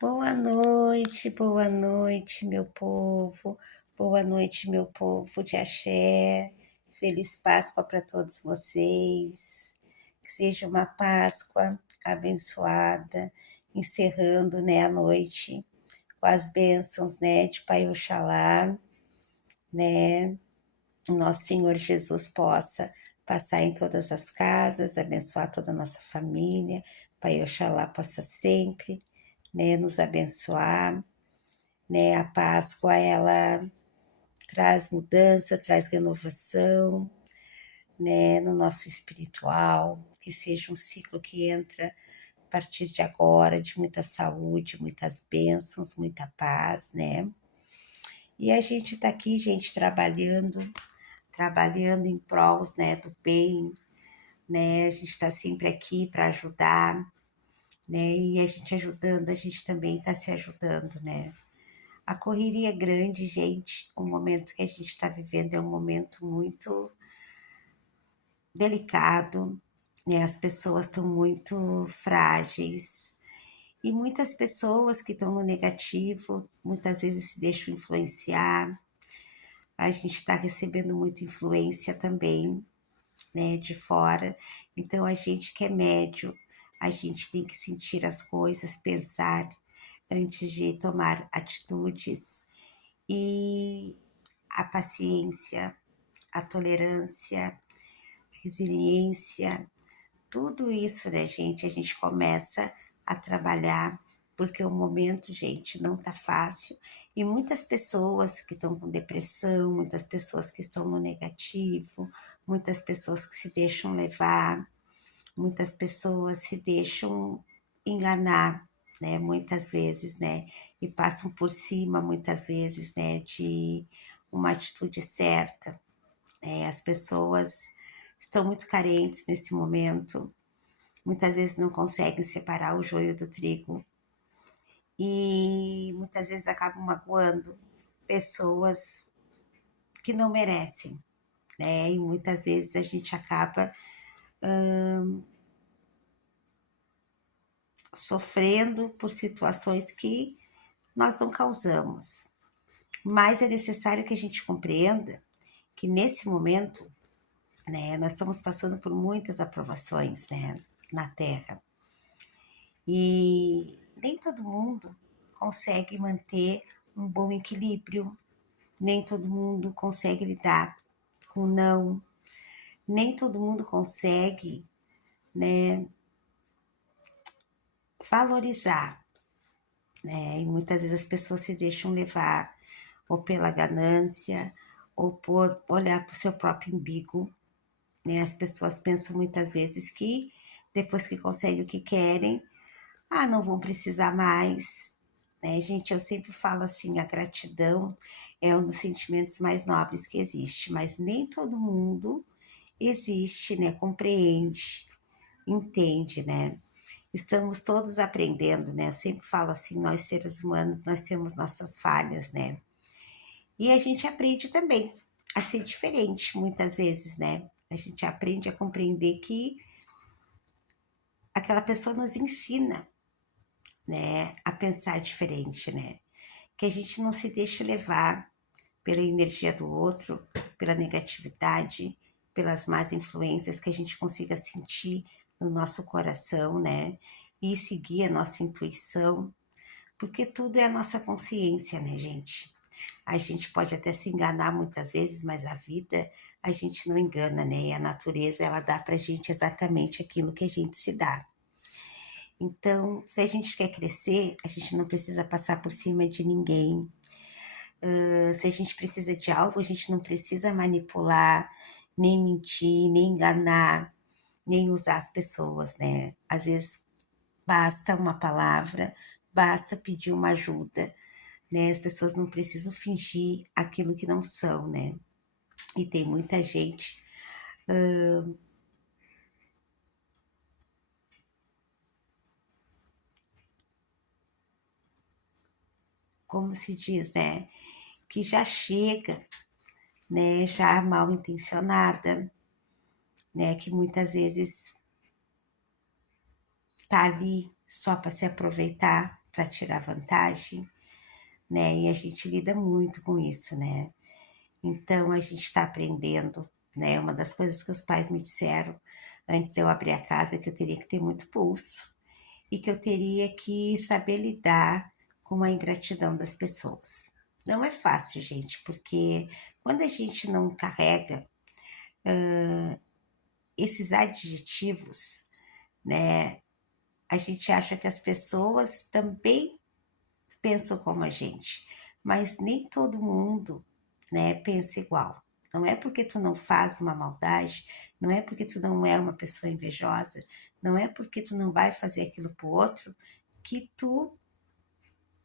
boa noite, meu povo. Boa noite, meu povo de axé. Feliz Páscoa para todos vocês. Que seja uma Páscoa abençoada, encerrando, né, a noite com as bênçãos, né, de Pai Oxalá, né? Nosso Senhor Jesus possa passar em todas as casas, abençoar toda a nossa família. Pai Oxalá possa sempre, né, nos abençoar, né? A Páscoa, ela traz mudança, traz renovação, né, no nosso espiritual, que seja um ciclo que entra a partir de agora, de muita saúde, muitas bênçãos, muita paz, né? E a gente tá aqui, gente, trabalhando em prol, né, do bem, né? A gente está sempre aqui para ajudar, né? E a gente ajudando, a gente também está se ajudando, né? A correria é grande, gente. O momento que a gente está vivendo é um momento muito delicado, né? As pessoas estão muito frágeis. E muitas pessoas que estão no negativo, muitas vezes se deixam influenciar. A gente está recebendo muita influência também, né, de fora. Então, a gente que é médio, a gente tem que sentir as coisas, pensar antes de tomar atitudes. E a paciência, a tolerância, resiliência, tudo isso, né, gente, a gente começa a trabalhar, porque o momento, gente, não tá fácil. E muitas pessoas que estão com depressão, muitas pessoas que estão no negativo, muitas pessoas que se deixam levar, muitas pessoas se deixam enganar, né, muitas vezes, né, e passam por cima, muitas vezes, né, de uma atitude certa. As pessoas estão muito carentes nesse momento, muitas vezes não conseguem separar o joio do trigo e muitas vezes acabam magoando pessoas que não merecem, né? E muitas vezes a gente acaba sofrendo por situações que nós não causamos. Mas é necessário que a gente compreenda que nesse momento, né, nós estamos passando por muitas aprovações, né, na Terra. E nem todo mundo consegue manter um bom equilíbrio, nem todo mundo consegue lidar com não, nem todo mundo consegue, né, valorizar, né? E muitas vezes as pessoas se deixam levar ou pela ganância ou por olhar para o seu próprio umbigo, né? As pessoas pensam muitas vezes que depois que conseguem o que querem, não vão precisar mais, né? Gente, eu sempre falo assim, a gratidão é um dos sentimentos mais nobres que existe, mas nem todo mundo existe, né? Compreende, entende, né? Estamos todos aprendendo, né? Eu sempre falo assim, nós seres humanos, nós temos nossas falhas, né? E a gente aprende também a ser diferente, muitas vezes, né? A gente aprende a compreender que aquela pessoa nos ensina, né, a pensar diferente, né? Que a gente não se deixe levar pela energia do outro, pela negatividade, pelas más influências, que a gente consiga sentir no nosso coração, né? E seguir a nossa intuição, porque tudo é a nossa consciência, né, gente? A gente pode até se enganar muitas vezes, mas a vida a gente não engana, né? E a natureza, ela dá pra gente exatamente aquilo que a gente se dá. Então, se a gente quer crescer, a gente não precisa passar por cima de ninguém. Se a gente precisa de algo, a gente não precisa manipular, nem mentir, nem enganar, nem usar as pessoas, né? Às vezes basta uma palavra, basta pedir uma ajuda, né? As pessoas não precisam fingir aquilo que não são, né? E tem muita gente, como se diz, né? Que já chega, né? Já mal intencionada, né? Que muitas vezes tá ali, só para se aproveitar, para tirar vantagem, né? E a gente lida muito com isso, né? Então a gente está aprendendo, né? Uma das coisas que os pais me disseram antes de eu abrir a casa é que eu teria que ter muito pulso e que eu teria que saber lidar com a ingratidão das pessoas. Não é fácil, gente, porque quando a gente não carrega esses adjetivos, né, a gente acha que as pessoas também pensam como a gente, mas nem todo mundo, né, pensa igual. Não é porque tu não faz uma maldade, não é porque tu não é uma pessoa invejosa, não é porque tu não vai fazer aquilo pro outro que tu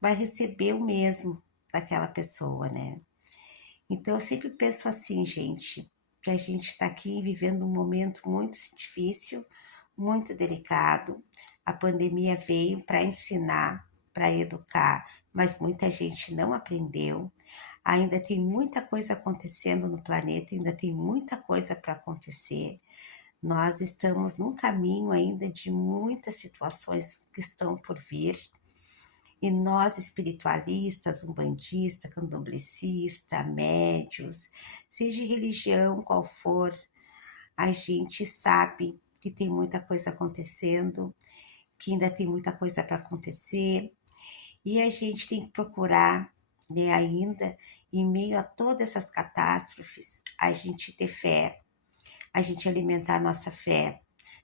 vai receber o mesmo daquela pessoa, né? Então eu sempre penso assim, gente, que a gente está aqui vivendo um momento muito difícil, muito delicado. A pandemia veio para ensinar, para educar, mas muita gente não aprendeu. Ainda tem muita coisa acontecendo no planeta, ainda tem muita coisa para acontecer. Nós estamos num caminho ainda de muitas situações que estão por vir. E nós, espiritualistas, umbandista, candomblessista, médios, seja religião qual for, a gente sabe que tem muita coisa acontecendo, que ainda tem muita coisa para acontecer, e a gente tem que procurar, né, ainda, em meio a todas essas catástrofes, a gente ter fé, a gente alimentar a nossa fé.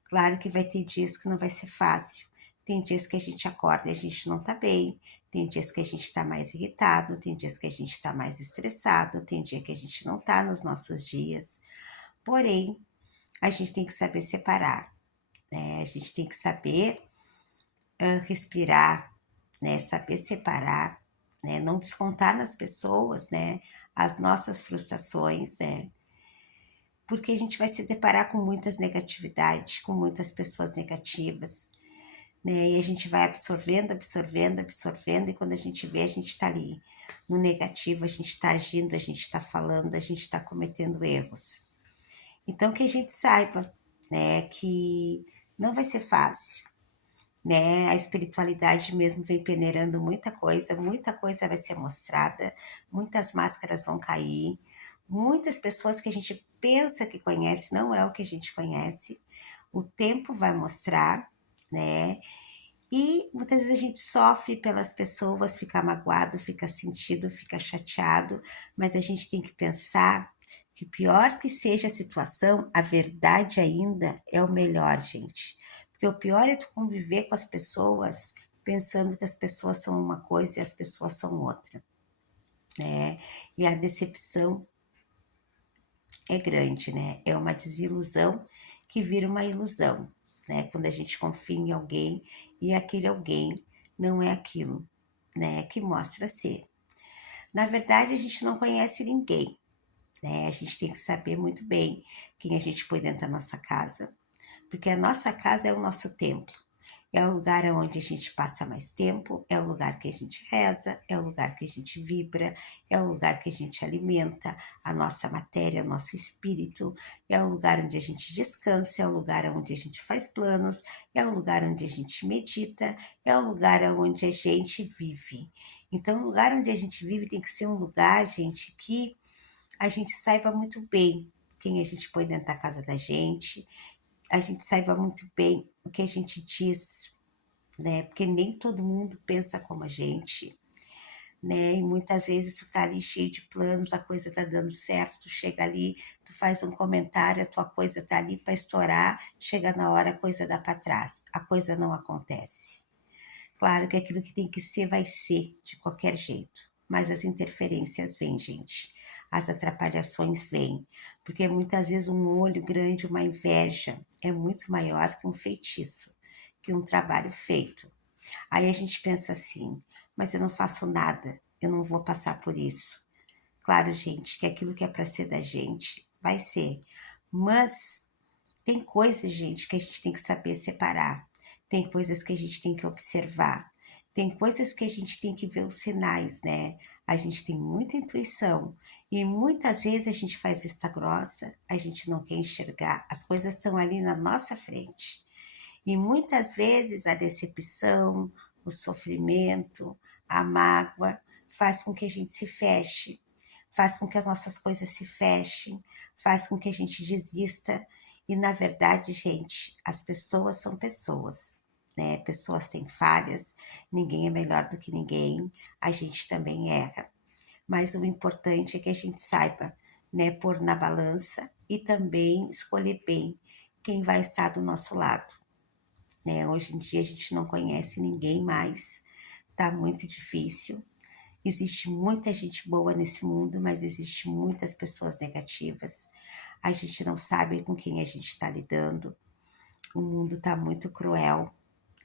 Claro que vai ter dias que não vai ser fácil. Tem dias que a gente acorda e a gente não tá bem. Tem dias que a gente tá mais irritado. Tem dias que a gente tá mais estressado. Tem dia que a gente não tá nos nossos dias. Porém, a gente tem que saber separar, né? A gente tem que saber respirar, né? Saber separar, né? Não descontar nas pessoas, né? As nossas frustrações, né? Porque a gente vai se deparar com muitas negatividades, com muitas pessoas negativas, né? E a gente vai absorvendo, absorvendo, absorvendo, e quando a gente vê, a gente está ali no negativo, a gente está agindo, a gente está falando, a gente está cometendo erros. Então, que a gente saiba, né, que não vai ser fácil, né? A espiritualidade mesmo vem peneirando muita coisa vai ser mostrada, muitas máscaras vão cair, muitas pessoas que a gente pensa que conhece não é o que a gente conhece. O tempo vai mostrar, né? E muitas vezes a gente sofre pelas pessoas, fica magoado, fica sentido, fica chateado, mas a gente tem que pensar que pior que seja a situação, a verdade ainda é o melhor, gente. Porque o pior é tu conviver com as pessoas pensando que as pessoas são uma coisa e as pessoas são outra, né? E a decepção é grande, né? É uma desilusão que vira uma ilusão, né? Quando a gente confia em alguém e aquele alguém não é aquilo, né? Que mostra ser. Na verdade, a gente não conhece ninguém, né? A gente tem que saber muito bem quem a gente põe dentro da nossa casa, porque a nossa casa é o nosso templo. É o lugar onde a gente passa mais tempo, é o lugar que a gente reza, é o lugar que a gente vibra, é o lugar que a gente alimenta a nossa matéria, o nosso espírito, é o lugar onde a gente descansa, é o lugar onde a gente faz planos, é o lugar onde a gente medita, é o lugar onde a gente vive. Então, o lugar onde a gente vive tem que ser um lugar, gente, que a gente saiba muito bem quem a gente põe dentro da casa da gente, a gente saiba muito bem o que a gente diz, né? Porque nem todo mundo pensa como a gente, né? E muitas vezes tu tá ali cheio de planos, a coisa tá dando certo, tu chega ali, tu faz um comentário, a tua coisa tá ali para estourar, chega na hora a coisa dá para trás, a coisa não acontece. Claro que aquilo que tem que ser vai ser de qualquer jeito, mas as interferências vêm, gente. As atrapalhações vêm, porque muitas vezes um olho grande, uma inveja é muito maior que um feitiço, que um trabalho feito. Aí a gente pensa assim, mas eu não faço nada, eu não vou passar por isso. Claro, gente, que aquilo que é para ser da gente vai ser, mas tem coisas, gente, que a gente tem que saber separar. Tem coisas que a gente tem que observar. Tem coisas que a gente tem que ver os sinais, né? A gente tem muita intuição e muitas vezes a gente faz vista grossa, a gente não quer enxergar. As coisas estão ali na nossa frente. E muitas vezes a decepção, o sofrimento, a mágoa faz com que a gente se feche, faz com que as nossas coisas se fechem, faz com que a gente desista. E na verdade, gente, as pessoas são pessoas, né? Pessoas têm falhas, ninguém é melhor do que ninguém, a gente também erra. Mas o importante é que a gente saiba, né, pôr na balança e também escolher bem quem vai estar do nosso lado, né? Hoje em dia a gente não conhece ninguém mais, tá muito difícil. Existe muita gente boa nesse mundo, mas existe muitas pessoas negativas. A gente não sabe com quem a gente está lidando. O mundo está muito cruel,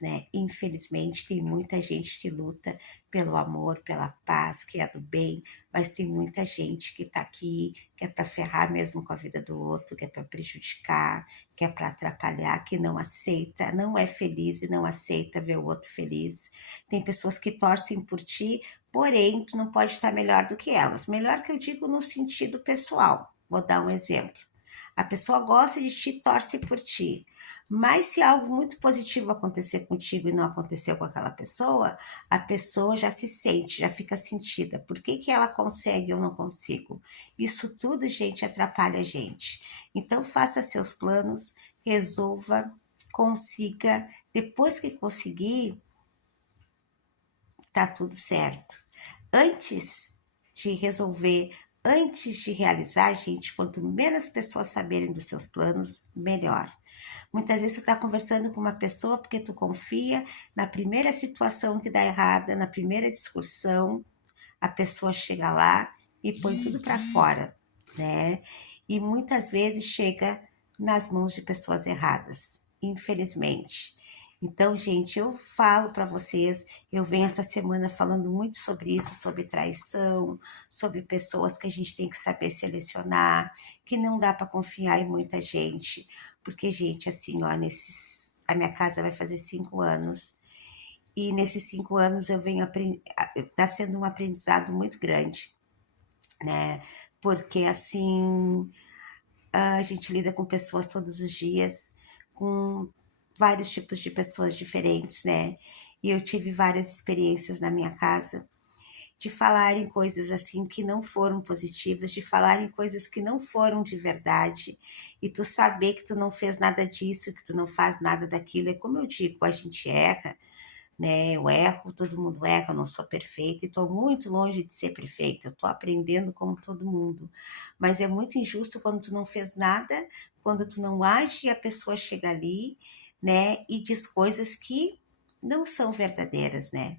né? Infelizmente, tem muita gente que luta pelo amor, pela paz, que é do bem, mas tem muita gente que tá aqui, que é para ferrar mesmo com a vida do outro, que é para prejudicar, que é para atrapalhar, que não aceita, não é feliz e não aceita ver o outro feliz. Tem pessoas que torcem por ti, porém, tu não pode estar melhor do que elas. Melhor que eu digo no sentido pessoal. Vou dar um exemplo. A pessoa gosta de ti, torce por ti. Mas se algo muito positivo acontecer contigo e não aconteceu com aquela pessoa, a pessoa já se sente, já fica sentida. Por que que ela consegue e eu não consigo? Isso tudo, gente, atrapalha a gente. Então, faça seus planos, resolva, consiga. Depois que conseguir, tá tudo certo. Antes de resolver, antes de realizar, gente, quanto menos pessoas saberem dos seus planos, melhor. Muitas vezes tu tá conversando com uma pessoa porque tu confia, na primeira situação que dá errada, na primeira discussão, a pessoa chega lá e põe tudo para fora, né? E muitas vezes chega nas mãos de pessoas erradas, infelizmente. Então, gente, eu falo para vocês, eu venho essa semana falando muito sobre isso, sobre traição, sobre pessoas que a gente tem que saber selecionar, que não dá para confiar em muita gente, porque, gente, assim, ó, a minha casa vai fazer 5 anos, e nesses 5 anos eu venho aprendendo, está sendo um aprendizado muito grande, né? Porque, assim, a gente lida com pessoas todos os dias, com vários tipos de pessoas diferentes, né? E eu tive várias experiências na minha casa de falar em coisas assim que não foram positivas, de falar em coisas que não foram de verdade, e tu saber que tu não fez nada disso, que tu não faz nada daquilo. É como eu digo, a gente erra, né? Eu erro, todo mundo erra, eu não sou perfeita e estou muito longe de ser perfeita. Eu estou aprendendo como todo mundo. Mas é muito injusto quando tu não fez nada, quando tu não age e a pessoa chega ali, né? E diz coisas que não são verdadeiras, né?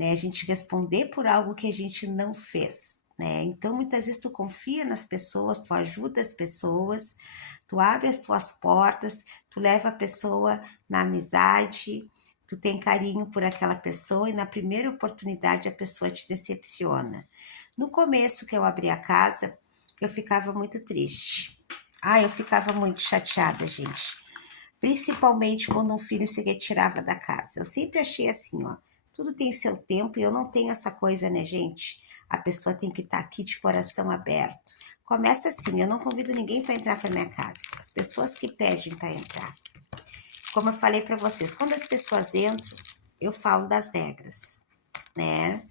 A gente responder por algo que a gente não fez. Né? Então, muitas vezes tu confia nas pessoas, tu ajuda as pessoas, tu abre as tuas portas, tu leva a pessoa na amizade, tu tem carinho por aquela pessoa e na primeira oportunidade a pessoa te decepciona. No começo que eu abri a casa, eu ficava muito triste. Eu ficava muito chateada, gente. Principalmente quando um filho se retirava da casa. Eu sempre achei assim, ó, tudo tem seu tempo e eu não tenho essa coisa, né, gente? A pessoa tem que estar aqui de coração aberto. Começa assim, eu não convido ninguém para entrar para minha casa. As pessoas que pedem para entrar. Como eu falei para vocês, quando as pessoas entram, eu falo das regras, né?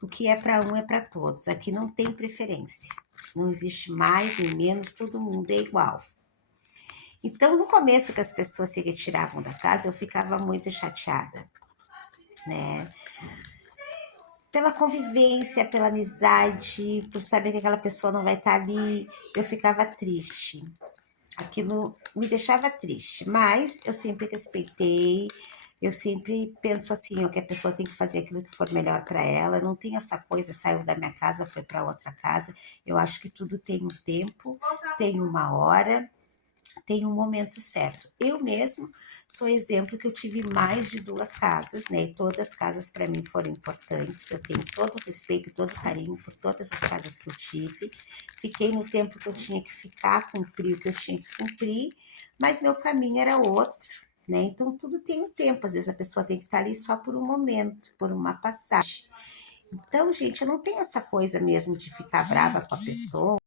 O que é para um é para todos. Aqui não tem preferência. Não existe mais nem menos, todo mundo é igual. Então, no começo que as pessoas se retiravam da casa, eu ficava muito chateada, né? Pela convivência, pela amizade, por saber que aquela pessoa não vai estar ali, eu ficava triste. Aquilo me deixava triste, mas eu sempre respeitei, eu sempre penso assim, ó, que a pessoa tem que fazer aquilo que for melhor para ela, não tem essa coisa, saiu da minha casa, foi para outra casa. Eu acho que tudo tem um tempo, tem uma hora, tem um momento certo. Eu mesmo sou exemplo que eu tive mais de 2 casas, né? E todas as casas para mim foram importantes. Eu tenho todo o respeito e todo o carinho por todas as casas que eu tive. Fiquei no tempo que eu tinha que ficar, cumpri o que eu tinha que cumprir, mas meu caminho era outro, né? Então tudo tem um tempo. Às vezes a pessoa tem que estar ali só por um momento, por uma passagem. Então, gente, eu não tenho essa coisa mesmo de ficar brava com a pessoa.